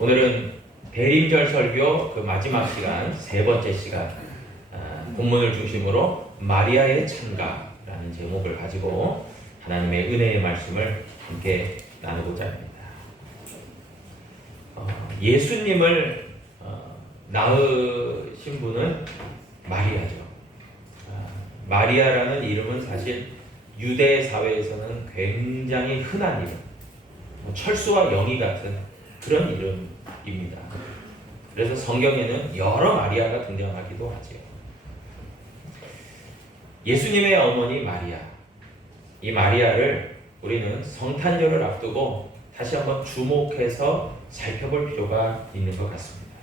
오늘은 대림절 설교 그 마지막 시간, 세 번째 시간, 본문을 중심으로 마리아의 찬가라는 제목을 가지고 하나님의 은혜의 말씀을 함께 나누고자 합니다. 예수님을 낳으신 분은 마리아죠. 마리아라는 이름은 사실 유대 사회에서는 굉장히 흔한 이름, 철수와 영희 같은 그런 이름입니다. 그래서 성경에는 여러 마리아가 등장하기도 하지요. 예수님의 어머니 마리아, 이 마리아를 우리는 성탄절을 앞두고 다시 한번 주목해서 살펴볼 필요가 있는 것 같습니다.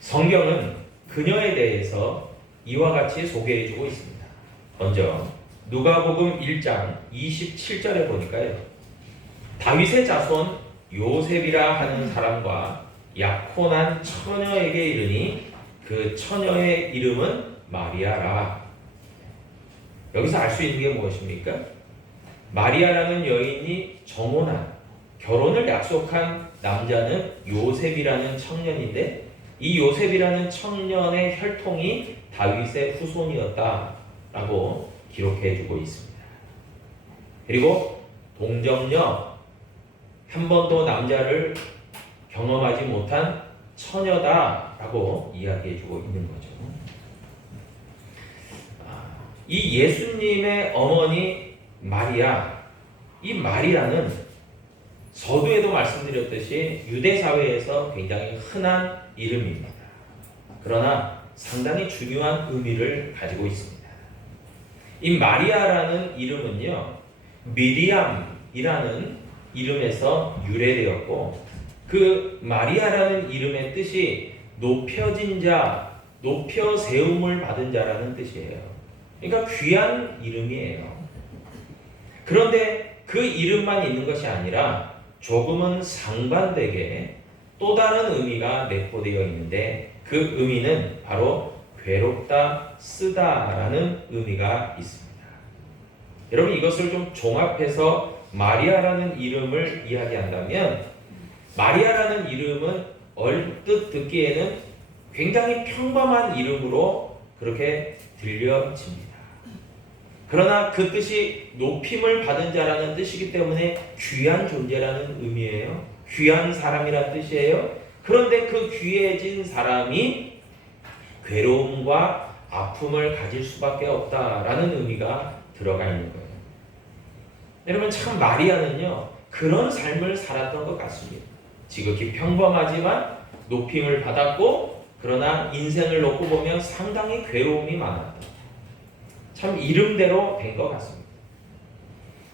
성경은 그녀에 대해서 이와 같이 소개해주고 있습니다. 먼저 누가복음 1장 27절에 보니까요, 다윗의 자손 요셉이라 하는 사람과 약혼한 처녀에게 이르니 그 처녀의 이름은 마리아라. 여기서 알 수 있는 게 무엇입니까? 마리아라는 여인이 정혼한, 결혼을 약속한 남자는 요셉이라는 청년인데, 이 요셉이라는 청년의 혈통이 다윗의 후손이었다라고 기록해주고 있습니다. 그리고 동정녀, 한 번도 남자를 경험하지 못한 처녀다라고 이야기해주고 있는 거죠. 이 예수님의 어머니 마리아, 이 마리아는 서두에도 말씀드렸듯이 유대 사회에서 굉장히 흔한 이름입니다. 그러나 상당히 중요한 의미를 가지고 있습니다. 이 마리아라는 이름은요, 미리암이라는 이름에서 유래되었고, 그 마리아라는 이름의 뜻이 높여진 자, 높여 세움을 받은 자라는 뜻이에요. 그러니까 귀한 이름이에요. 그런데 그 이름만 있는 것이 아니라 조금은 상반되게 또 다른 의미가 내포되어 있는데, 그 의미는 바로 괴롭다, 쓰다라는 의미가 있습니다. 여러분, 이것을 좀 종합해서 마리아라는 이름을 이야기한다면, 마리아라는 이름은 얼뜻 듣기에는 굉장히 평범한 이름으로 그렇게 들려집니다. 그러나 그 뜻이 높임을 받은 자라는 뜻이기 때문에 귀한 존재라는 의미예요. 귀한 사람이라는 뜻이에요. 그런데 그 귀해진 사람이 괴로움과 아픔을 가질 수밖에 없다라는 의미가 들어가 있는 거예요. 여러분, 참 마리아는요, 그런 삶을 살았던 것 같습니다. 지극히 평범하지만 높임을 받았고, 그러나 인생을 놓고 보면 상당히 괴로움이 많았다. 참 이름대로 된 것 같습니다.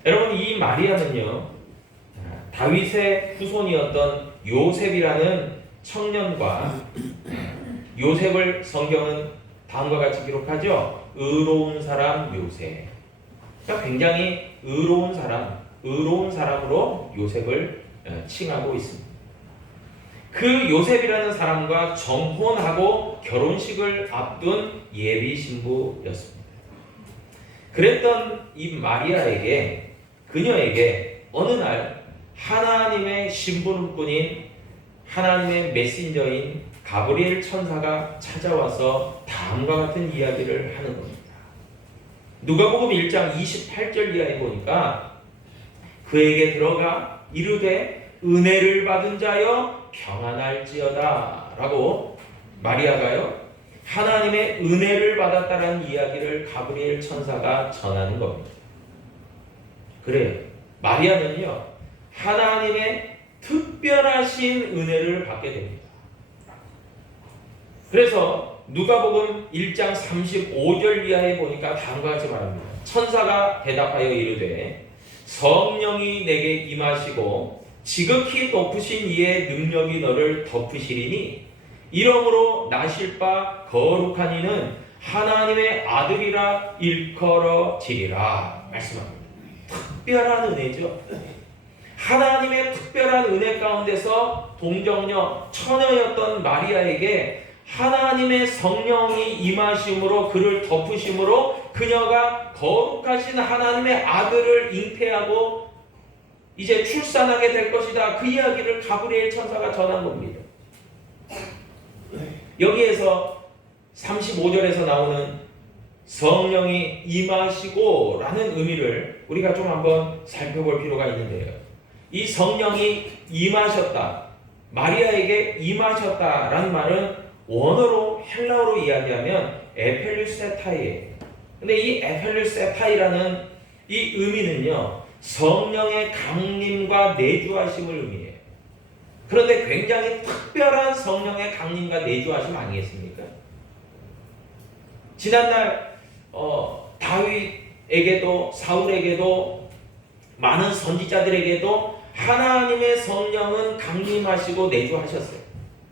여러분, 이 마리아는요, 다윗의 후손이었던 요셉이라는 청년과, 요셉을 성경은 다음과 같이 기록하죠. 의로운 사람 요셉. 그러니까 굉장히 의로운 사람으로 요셉을 칭하고 있습니다. 그 요셉이라는 사람과 정혼하고 결혼식을 앞둔 예비 신부였습니다. 그랬던 이 마리아에게, 그녀에게 어느 날 하나님의 신부름꾼인, 하나님의 메신저인 가브리엘 천사가 찾아와서 다음과 같은 이야기를 하는 겁니다. 누가복음 1장 28절 이하에 보니까, 그에게 들어가 이르되 은혜를 받은 자여 평안할지어다 라고 마리아가요, 하나님의 은혜를 받았다라는 이야기를 가브리엘 천사가 전하는 겁니다. 그래요, 마리아는요, 하나님의 특별하신 은혜를 받게 됩니다. 그래서 누가복음 1장 35절 이하에 보니까 다음과 같이 말합니다. 천사가 대답하여 이르되 성령이 내게 임하시고 지극히 높으신 이의 능력이 너를 덮으시리니 이러므로 나실 바 거룩한 이는 하나님의 아들이라 일컬어지리라 말씀합니다. 특별한 은혜죠. 하나님의 특별한 은혜 가운데서 동정녀, 처녀였던 마리아에게 하나님의 성령이 임하심으로, 그를 덮으심으로 그녀가 거룩하신 하나님의 아들을 잉태하고 이제 출산하게 될 것이다. 그 이야기를 가브리엘 천사가 전한 겁니다. 여기에서 35절에서 나오는 성령이 임하시고 라는 의미를 우리가 좀 한번 살펴볼 필요가 있는데요. 이 성령이 임하셨다, 마리아에게 임하셨다라는 말은 원어로 헬라어로 이야기하면 에펠류세타이예요. 근데 이 에펠류세타이라는 이 의미는요, 성령의 강림과 내주하심을 의미해요. 그런데 굉장히 특별한 성령의 강림과 내주하심 아니겠습니까? 지난날 다윗에게도 사울에게도 많은 선지자들에게도 하나님의 성령은 강림하시고 내주하셨어요.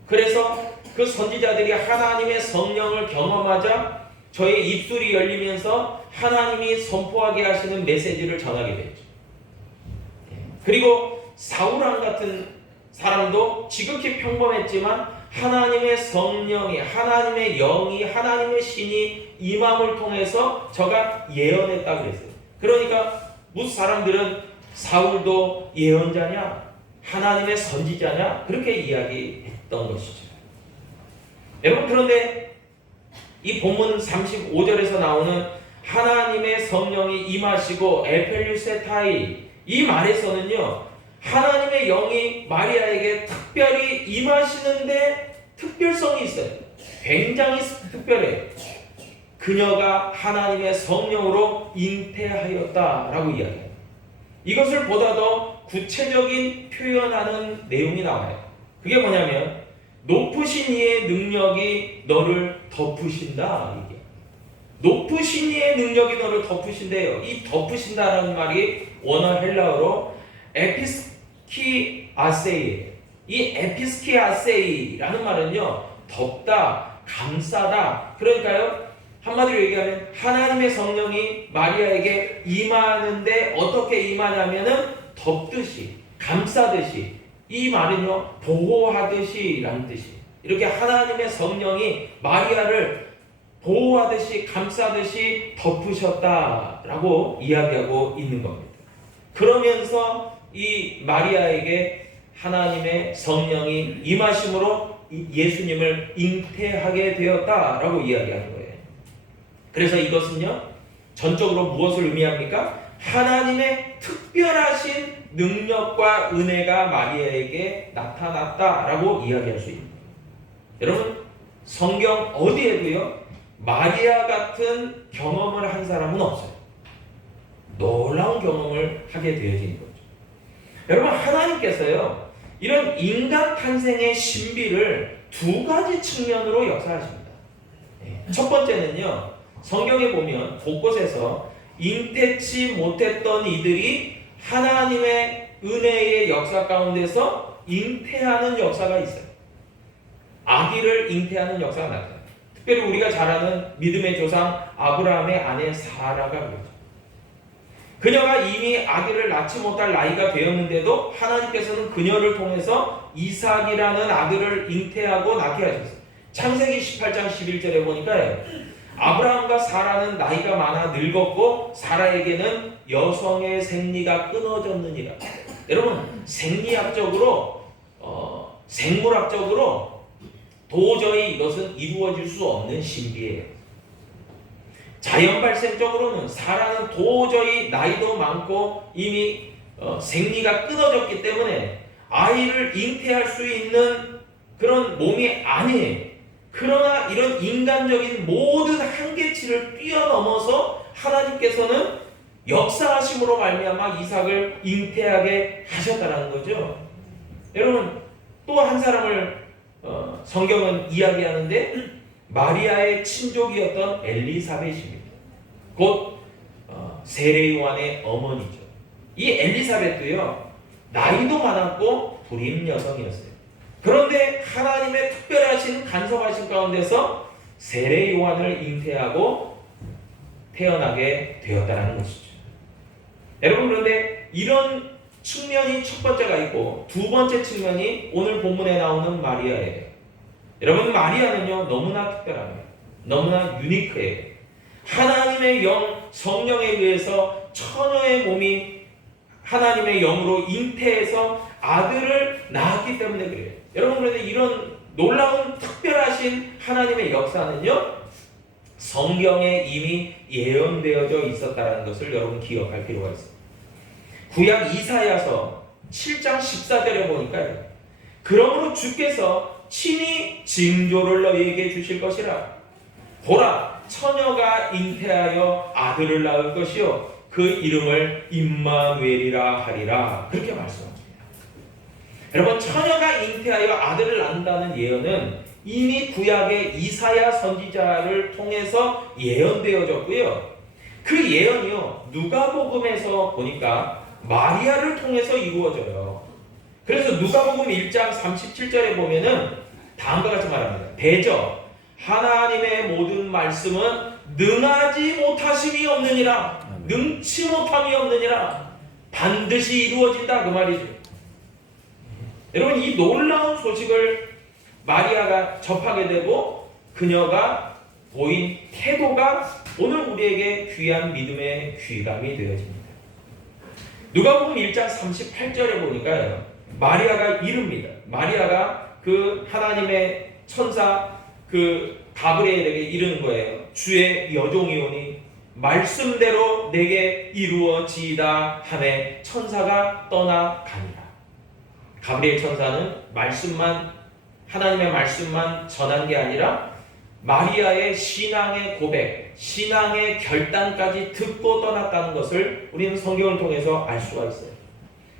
그래서 그 선지자들이 하나님의 성령을 경험하자 저의 입술이 열리면서 하나님이 선포하게 하시는 메시지를 전하게 됐죠. 그리고 사울왕 같은 사람도 지극히 평범했지만 하나님의 성령이, 하나님의 영이, 하나님의 신이 임함을 통해서 저가 예언했다 그랬어요. 그러니까 무슨 사람들은 사울도 예언자냐, 하나님의 선지자냐 그렇게 이야기했던 것이죠. 여러분, 그런데 이 본문 35절에서 나오는 하나님의 성령이 임하시고 에펠류세타이, 이 말에서는요, 하나님의 영이 마리아에게 특별히 임하시는데 특별성이 있어요. 굉장히 특별해요. 그녀가 하나님의 성령으로 잉태하였다라고 이야기해요. 이것을 보다 더 구체적인 표현하는 내용이 나와요. 그게 뭐냐면 높으신 이의 능력이 너를 덮으신다. 이게 높으신 이의 능력이 너를 덮으신대요. 이 덮으신다라는 말이 원어 헬라어로 에피스키아세이예요. 이 에피스키아세이라는 말은요, 덮다, 감싸다. 그러니까요, 한마디로 얘기하면 하나님의 성령이 마리아에게 임하는데 어떻게 임하냐면은 덮듯이, 감싸듯이. 이 말은요, 보호하듯이 라는 뜻이. 이렇게 하나님의 성령이 마리아를 보호하듯이, 감싸듯이 덮으셨다라고 이야기하고 있는 겁니다. 그러면서 이 마리아에게 하나님의 성령이 임하심으로 예수님을 잉태하게 되었다라고 이야기하는 거예요. 그래서 이것은요, 전적으로 무엇을 의미합니까? 하나님의 특별하신 능력과 은혜가 마리아에게 나타났다라고 이야기할 수 있습니다. 여러분, 성경 어디에도요, 마리아 같은 경험을 한 사람은 없어요. 놀라운 경험을 하게 되어진 거죠. 여러분, 하나님께서요, 이런 인간 탄생의 신비를 두 가지 측면으로 역사하십니다. 첫 번째는요, 성경에 보면 곳곳에서 잉태치 못했던 이들이 하나님의 은혜의 역사 가운데서 잉태하는 역사가 있어요. 아기를 잉태하는 역사가 나타나요. 특별히 우리가 잘 아는 믿음의 조상 아브라함의 아내 사라가 그렇죠. 그녀가 이미 아기를 낳지 못할 나이가 되었는데도 하나님께서는 그녀를 통해서 이삭이라는 아들을 잉태하고 낳게 하셨어요. 창세기 18장 11절에 보니까 아브라함과 사라는 나이가 많아 늙었고 사라에게는 여성의 생리가 끊어졌느니라. 여러분, 생리학적으로 생물학적으로 도저히 이것은 이루어질 수 없는 신비예요. 자연 발생적으로는 사라는 도저히 나이도 많고 이미 생리가 끊어졌기 때문에 아이를 잉태할 수 있는 그런 몸이 아니에요. 그러나 이런 인간적인 모든 한계치를 뛰어넘어서 하나님께서는 역사하심으로 말미암아 이삭을 잉태하게 하셨다는 거죠. 여러분, 또 한 사람을 성경은 이야기하는데 마리아의 친족이었던 엘리사벳입니다. 곧 세례 요한의 어머니죠. 이 엘리사벳도요, 나이도 많았고 불임 여성이었어요. 그런데 하나님의 특별하신 간섭하신 가운데서 세례 요한을 잉태하고 태어나게 되었다는 것이죠. 여러분, 그런데 이런 측면이 첫 번째가 있고 두 번째 측면이 오늘 본문에 나오는 마리아예요. 여러분, 마리아는요, 너무나 특별합니다. 너무나 유니크해요. 하나님의 영, 성령에 의해서 처녀의 몸이 하나님의 영으로 잉태해서 아들을 낳았기 때문에 그래요. 여러분, 그런데 이런 놀라운 특별하신 하나님의 역사는요, 성경에 이미 예언되어져 있었다는 것을 여러분 기억할 필요가 있습니다. 구약 이사야서 7장 14절에 보니까요, 그러므로 주께서 친히 징조를 너희에게 주실 것이라. 보라, 처녀가 잉태하여 아들을 낳을 것이요 그 이름을 임마누엘이라 하리라. 그렇게 말씀합니다. 여러분, 처녀가 잉태하여 아들을 낳는다는 예언은 이미 구약의 이사야 선지자를 통해서 예언되어졌고요. 그 예언이요, 누가복음에서 보니까 마리아를 통해서 이루어져요. 그래서 누가복음 1장 37절에 보면은 다음과 같이 말합니다. 대저 하나님의 모든 말씀은 능하지 못하심이 없느니라. 능치 못함이 없느니라. 반드시 이루어진다, 그 말이죠. 여러분, 이 놀라운 소식을 마리아가 접하게 되고 그녀가 보인 태도가 오늘 우리에게 귀한 믿음의 귀감이 되어집니다. 누가복음 1장 38절에 보니까요, 마리아가 이릅니다. 마리아가 그 하나님의 천사 그 가브리엘에게 이르는 거예요. 주의 여종이오니 말씀대로 내게 이루어지이다 하매 천사가 떠나가니라. 가브리엘 천사는 하나님의 말씀만 전한 게 아니라 마리아의 신앙의 고백, 신앙의 결단까지 듣고 떠났다는 것을 우리는 성경을 통해서 알 수가 있어요.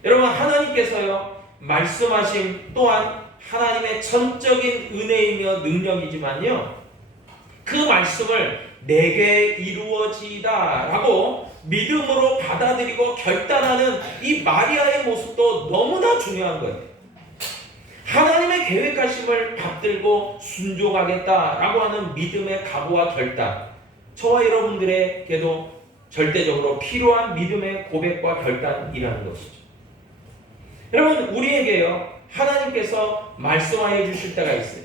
여러분, 하나님께서요, 말씀하심 또한 하나님의 전적인 은혜이며 능력이지만요, 그 말씀을 내게 이루어지이다 라고 믿음으로 받아들이고 결단하는 이 마리아의 모습도 너무나 중요한 거예요. 하나님의 계획하심을 받들고 순종하겠다라고 하는 믿음의 각오와 결단, 저와 여러분들에게도 절대적으로 필요한 믿음의 고백과 결단이라는 것이죠. 여러분, 우리에게요, 하나님께서 말씀하여 주실 때가 있어요.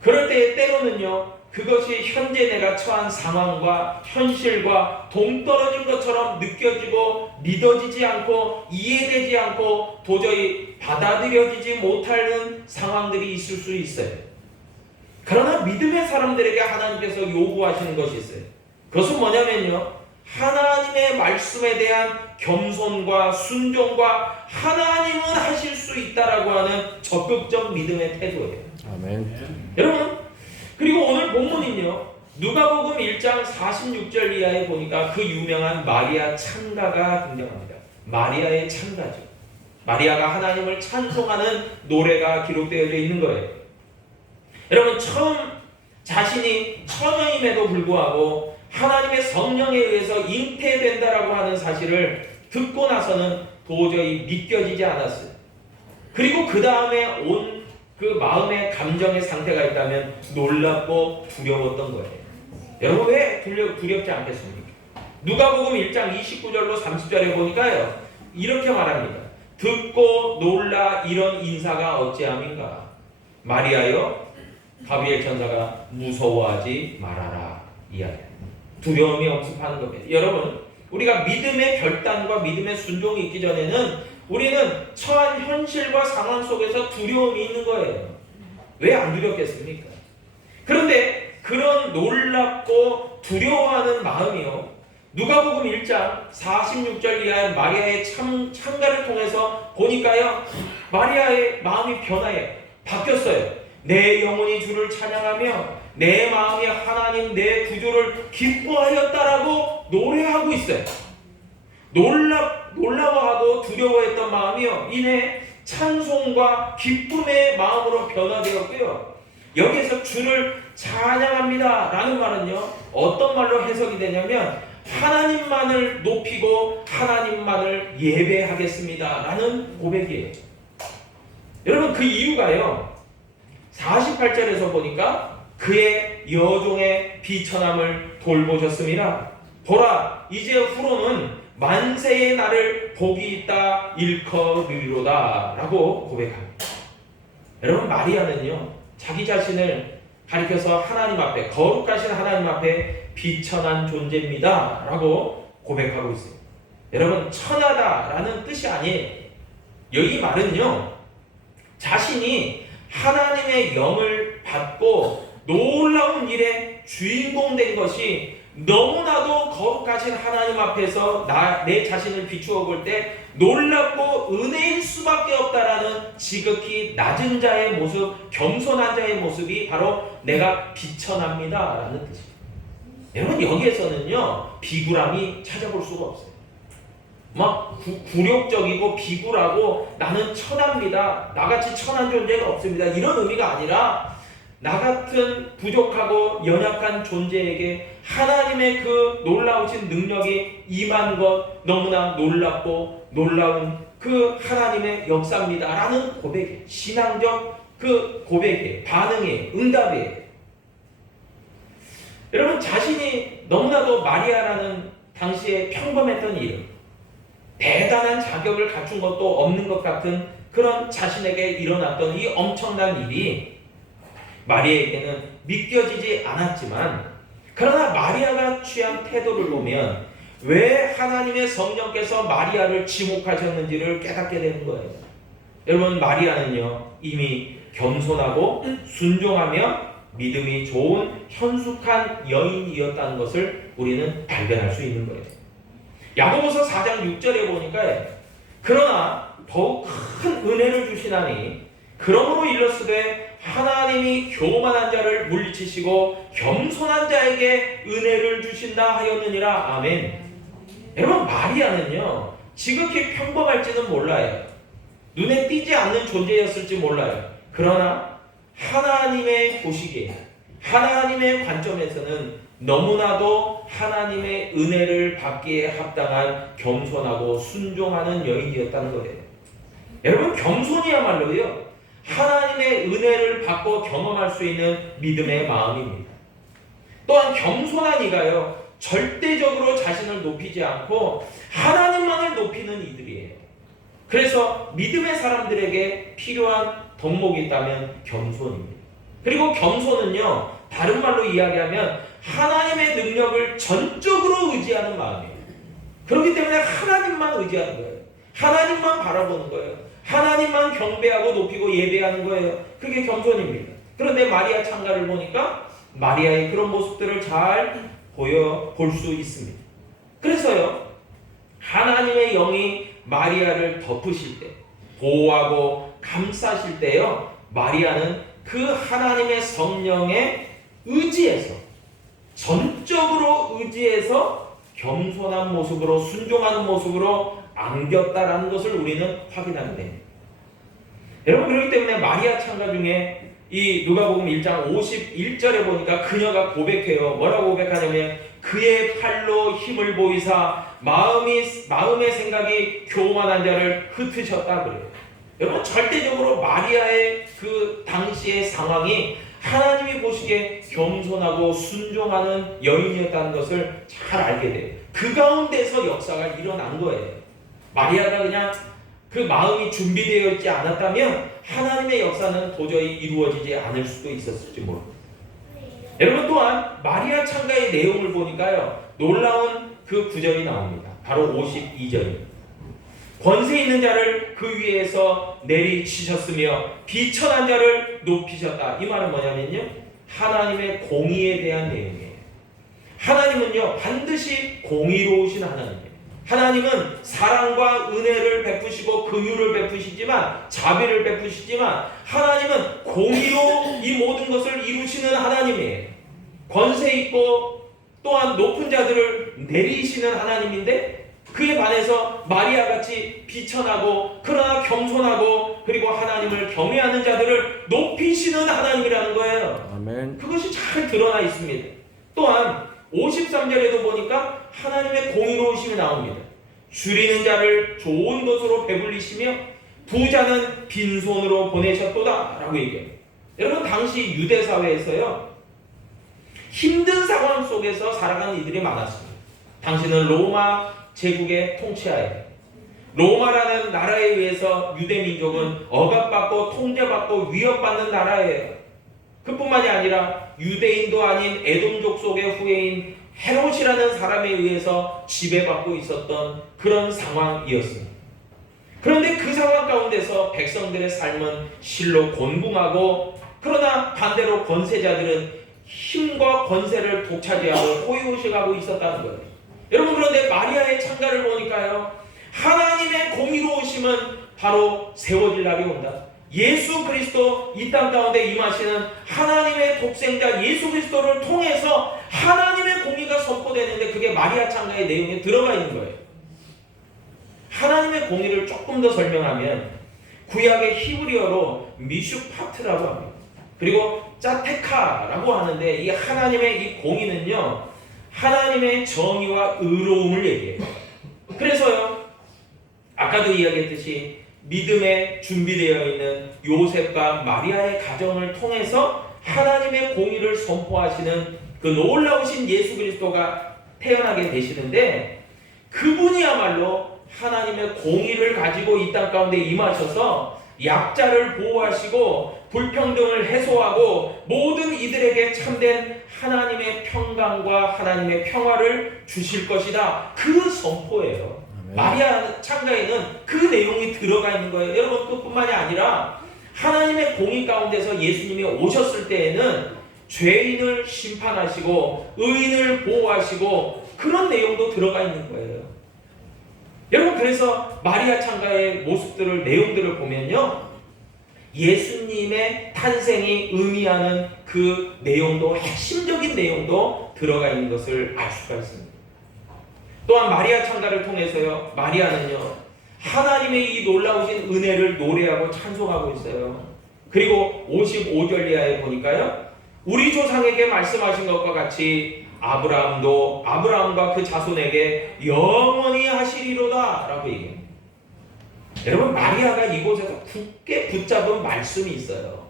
그럴 때에 때로는요, 그것이 현재 내가 처한 상황과 현실과 동떨어진 것처럼 느껴지고 믿어지지 않고 이해되지 않고 도저히 받아들여지지 못하는 상황들이 있을 수 있어요. 그러나 믿음의 사람들에게 하나님께서 요구하시는 것이 있어요. 그것은 뭐냐면요, 하나님의 말씀에 대한 겸손과 순종과 하나님은 하실 수 있다라고 하는 적극적 믿음의 태도예요. 아멘. 여러분, 그리고 오늘 본문은요, 누가복음 1장 46절 이하에 보니까 그 유명한 마리아 찬가가 등장합니다. 마리아의 찬가죠. 마리아가 하나님을 찬송하는 노래가 기록되어져 있는 거예요. 여러분, 처음 자신이 처녀임에도 불구하고 하나님의 성령에 의해서 잉태된다라고 하는 사실을 듣고 나서는 도저히 믿겨지지 않았어요. 그리고 그 다음에 온 그 마음의 감정의 상태가 있다면 놀랍고 두려웠던 거예요. 여러분, 왜 두렵지 않겠습니까? 누가복음 1장 29절로 30절에 보니까요, 이렇게 말합니다. 듣고 놀라 이런 인사가 어찌함인가. 마리아여, 가브리엘 천사가 무서워하지 말아라 이야기합니다. 두려움이 엄습하는 겁니다. 여러분, 우리가 믿음의 결단과 믿음의 순종이 있기 전에는 우리는 처한 현실과 상황 속에서 두려움이 있는 거예요. 왜 안 두렵겠습니까? 그런데 그런 놀랍고 두려워하는 마음이요, 누가복음 1장 46절 이하의 마리아의 찬가를 통해서 보니까요, 마리아의 마음이 변화해요. 바뀌었어요. 내 영혼이 주를 찬양하며 내 마음이 하나님 내 구주를 기뻐하였다라고 노래하고 있어요. 놀라워하고 두려워했던 마음이요, 이내 찬송과 기쁨의 마음으로 변화되었고요. 여기에서 주를 찬양합니다 라는 말은요, 어떤 말로 해석이 되냐면 하나님만을 높이고 하나님만을 예배하겠습니다 라는 고백이에요. 여러분, 그 이유가요, 48절에서 보니까 그의 여종의 비천함을 돌보셨습니다. 보라, 이제 후로는 만세의 날을 복이 있다 일커느리로다 라고 고백합니다. 여러분, 마리아는요, 자기 자신을 가리켜서 하나님 앞에, 거룩하신 하나님 앞에 비천한 존재입니다 라고 고백하고 있어요. 여러분, 천하다라는 뜻이 아니에요. 여기 말은요, 자신이 하나님의 영을 받고 놀라운 일의 주인공 된 것이 너무나도 거룩하신 하나님 앞에서 내 자신을 비추어 볼 때 놀랍고 은혜일 수밖에 없다라는 지극히 낮은 자의 모습, 겸손한 자의 모습이 바로 내가 비천합니다 라는 뜻입니다. 여러분, 여기에서는요 비굴함이 찾아볼 수가 없어요. 막 굴욕적이고 비굴하고 나는 천합니다, 나같이 천한 존재가 없습니다, 이런 의미가 아니라 나 같은 부족하고 연약한 존재에게 하나님의 그 놀라우신 능력이 임한 것, 너무나 놀랍고 놀라운 그 하나님의 역사입니다 라는 고백이에요. 신앙적 그 고백이에요. 반응이에요. 응답이에요. 여러분, 자신이 너무나도 마리아라는 당시에 평범했던 이름, 대단한 자격을 갖춘 것도 없는 것 같은 그런 자신에게 일어났던 이 엄청난 일이 마리아에게는 믿겨지지 않았지만, 그러나 마리아가 취한 태도를 보면 왜 하나님의 성령께서 마리아를 지목하셨는지를 깨닫게 되는 거예요. 여러분, 마리아는요 이미 겸손하고 순종하며 믿음이 좋은 현숙한 여인이었다는 것을 우리는 발견할 수 있는 거예요. 야고보서 4장 6절에 보니까 그러나 더욱 큰 은혜를 주시나니 그러므로 일렀으되 하나님이 교만한 자를 물리치시고 겸손한 자에게 은혜를 주신다 하였느니라. 아멘. 여러분, 마리아는요 지극히 평범할지는 몰라요. 눈에 띄지 않는 존재였을지 몰라요. 그러나 하나님의 보시기에, 하나님의 관점에서는 너무나도 하나님의 은혜를 받기에 합당한 겸손하고 순종하는 여인이었다는 거예요. 여러분, 겸손이야말로요 하나님의 은혜를 받고 경험할 수 있는 믿음의 마음입니다. 또한 겸손한 이가요 절대적으로 자신을 높이지 않고 하나님만을 높이는 이들이에요. 그래서 믿음의 사람들에게 필요한 덕목이 있다면 겸손입니다. 그리고 겸손은요 다른 말로 이야기하면 하나님의 능력을 전적으로 의지하는 마음이에요. 그렇기 때문에 하나님만 의지하는 거예요. 하나님만 바라보는 거예요. 하나님만 경배하고 높이고 예배하는 거예요. 그게 겸손입니다. 그런데 마리아 창가를 보니까 마리아의 그런 모습들을 잘 볼 수 있습니다. 그래서요 하나님의 영이 마리아를 덮으실 때, 보호하고 감싸실 때요 마리아는 그 하나님의 성령의 의지에서, 전적으로 의지해서 겸손한 모습으로, 순종하는 모습으로 안겼다라는 것을 우리는 확인하게 됩니다. 여러분, 그렇기 때문에 마리아 창가 중에 이 누가복음 1장 51절에 보니까 그녀가 고백해요. 뭐라고 고백하냐면 그의 팔로 힘을 보이사 마음의 생각이 교만한 자를 흩으셨다 그래요. 여러분, 절대적으로 마리아의 그 당시의 상황이 하나님이 보시기에 겸손하고 순종하는 여인이었다는 것을 잘 알게 돼요. 그 가운데서 역사가 일어난 거예요. 마리아가 그냥 그 마음이 준비되어 있지 않았다면 하나님의 역사는 도저히 이루어지지 않을 수도 있었을지 모릅니다. 여러분, 또한 마리아 창가의 내용을 보니까요 놀라운 그 구절이 나옵니다. 바로 52절입니다. 권세 있는 자를 그 위에서 내리치셨으며 비천한 자를 높이셨다. 이 말은 뭐냐면요 하나님의 공의에 대한 내용이에요. 하나님은요 반드시 공의로우신 하나님이에요. 하나님은 사랑과 은혜를 베푸시고 긍휼을 베푸시지만, 자비를 베푸시지만 하나님은 공의로 이 모든 것을 이루시는 하나님이에요. 권세 있고 또한 높은 자들을 내리시는 하나님인데, 그에 반해서 마리아같이 비천하고 그러나 겸손하고 그리고 하나님을 경외하는 자들을 높이시는 하나님이라는 거예요. 아멘. 그것이 잘 드러나 있습니다. 또한 53절에도 보니까 하나님의 공의로우심이 나옵니다. 줄이는 자를 좋은 것으로 배불리시며 부자는 빈손으로 보내셨도다 라고 얘기해요. 여러분, 당시 유대 사회에서요 힘든 상황 속에서 살아가는 이들이 많았습니다. 당시는 로마 제국의 통치하에, 로마라는 나라에 의해서 유대 민족은 억압받고 통제받고 위협받는 나라예요. 그뿐만이 아니라 유대인도 아닌 에돔족 속의 후예인 헤롯이라는 사람에 의해서 지배받고 있었던 그런 상황이었습니다. 그런데 그 상황 가운데서 백성들의 삶은 실로 곤궁하고, 그러나 반대로 권세자들은 힘과 권세를 독차지하고 호의호식하고 있었다는 거예요. 여러분, 그런데 마리아의 창가를 보니까요, 하나님의 공의로우심은 바로 세워질 날이 온다. 예수 그리스도 이 땅 가운데 임하시는 하나님의 독생자 예수 그리스도를 통해서 하나님의 공의가 선포되는데, 그게 마리아 창가의 내용에 들어가 있는 거예요. 하나님의 공의를 조금 더 설명하면 구약의 히브리어로 미슈파트라고 합니다. 그리고 짜테카라고 하는데, 이 하나님의 이 공의는요, 하나님의 정의와 의로움을 얘기해요. 그래서요, 아까도 이야기했듯이 믿음에 준비되어 있는 요셉과 마리아의 가정을 통해서 하나님의 공의를 선포하시는 그 놀라우신 예수 그리스도가 태어나게 되시는데, 그분이야말로 하나님의 공의를 가지고 이 땅 가운데 임하셔서 약자를 보호하시고 불평등을 해소하고 모든 이들에게 참된 하나님의 평강과 하나님의 평화를 주실 것이다. 그 선포예요. 마리아 창가에는 그 내용이 들어가 있는 거예요. 여러분, 그뿐만이 아니라 하나님의 공의 가운데서 예수님이 오셨을 때에는 죄인을 심판하시고 의인을 보호하시고 그런 내용도 들어가 있는 거예요. 여러분, 그래서 마리아 창가의 모습들을, 내용들을 보면요, 예수님의 탄생이 의미하는 그 내용도, 핵심적인 내용도 들어가 있는 것을 알 수가 있습니다. 또한 마리아 창가를 통해서요, 마리아는요, 하나님의 이 놀라우신 은혜를 노래하고 찬송하고 있어요. 그리고 55절 이하에 보니까요, 우리 조상에게 말씀하신 것과 같이 아브라함도 아브라함과 그 자손에게 영원히 하시리로다 라고 얘기합니다. 여러분, 마리아가 이곳에서 굳게 붙잡은 말씀이 있어요.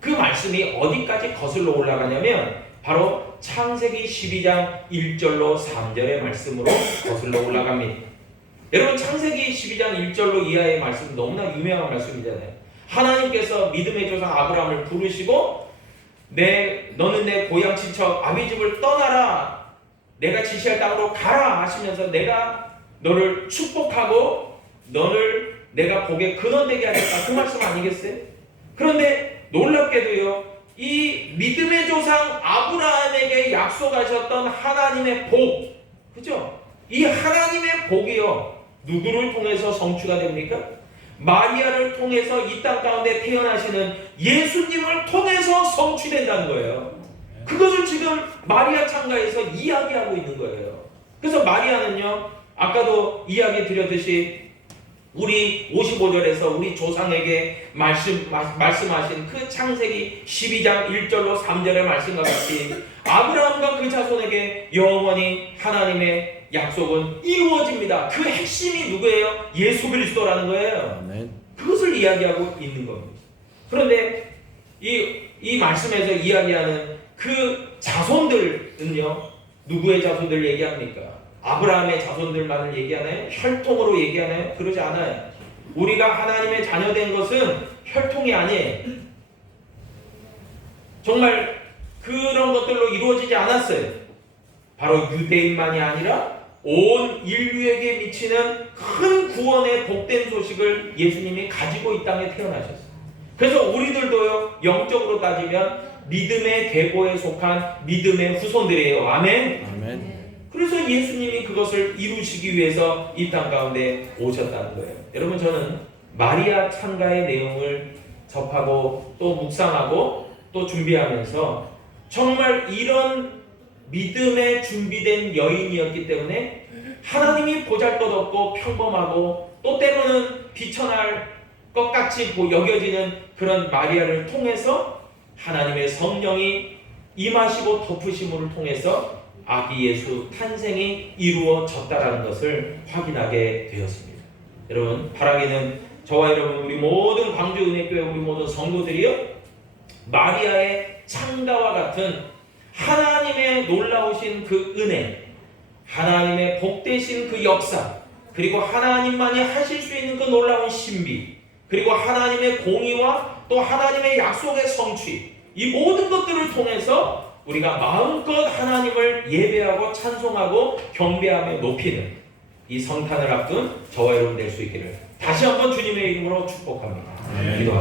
그 말씀이 어디까지 거슬러 올라가냐면 바로 창세기 12장 1절로 3절의 말씀으로 거슬러 올라갑니다. 여러분, 창세기 12장 1절로 이하의 말씀 너무나 유명한 말씀이잖아요. 하나님께서 믿음의 조상 아브라함을 부르시고 너는 내 고향 친척 아비 집을 떠나라, 내가 지시할 땅으로 가라 하시면서 내가 너를 축복하고 너를 내가 복의 근원되게 하겠다, 그 말씀 아니겠어요? 그런데 놀랍게도요, 이 믿음의 조상 아브라함에게 약속하셨던 하나님의 복, 그죠? 이 하나님의 복이요, 누구를 통해서 성취가 됩니까? 마리아를 통해서 이 땅 가운데 태어나시는 예수님을 통해서 성취된다는 거예요. 그것을 지금 마리아 창가에서 이야기하고 있는 거예요. 그래서 마리아는요, 아까도 이야기 드렸듯이 우리 55절에서 우리 조상에게 말씀하신 그 창세기 12장 1절로 3절의 말씀과 같이 아브라함과 그 자손에게 영원히 하나님의 약속은 이루어집니다. 그 핵심이 누구예요? 예수 그리스도라는 거예요. 아멘. 그것을 이야기하고 있는 겁니다. 그런데 이 말씀에서 이야기하는 그 자손들은요, 누구의 자손들 얘기합니까? 아브라함의 자손들만을 얘기하나요? 혈통으로 얘기하나요? 그러지 않아요. 우리가 하나님의 자녀된 것은 혈통이 아니에요. 정말 그런 것들로 이루어지지 않았어요. 바로 유대인만이 아니라 온 인류에게 미치는 큰 구원의 복된 소식을 예수님이 가지고 이 땅에 태어나셨어요. 그래서 우리들도요, 영적으로 따지면 믿음의 계보에 속한 믿음의 후손들이에요. 아멘. 아멘. 그래서 예수님이 그것을 이루시기 위해서 이 땅 가운데 오셨다는 거예요. 여러분, 저는 마리아 창가의 내용을 접하고 또 묵상하고 또 준비하면서 정말 이런 믿음에 준비된 여인이었기 때문에 하나님이 보잘것없고 평범하고 또 때로는 비천할 것 같이 여겨지는 그런 마리아를 통해서 하나님의 성령이 임하시고 덮으심을 통해서 아기 예수 탄생이 이루어졌다라는 것을 확인하게 되었습니다. 여러분, 바라기는 저와 여러분, 우리 모든 광주은혜교회 우리 모든 성도들이요, 마리아의 창가와 같은 하나님의 놀라우신 그 은혜, 하나님의 복되신 그 역사, 그리고 하나님만이 하실 수 있는 그 놀라운 신비, 그리고 하나님의 공의와 또 하나님의 약속의 성취, 이 모든 것들을 통해서 우리가 마음껏 하나님을 예배하고 찬송하고 경배하며 높이는 이 성탄을 앞둔 저와 여러분 될 수 있기를 다시 한번 주님의 이름으로 축복합니다. 기도합니다.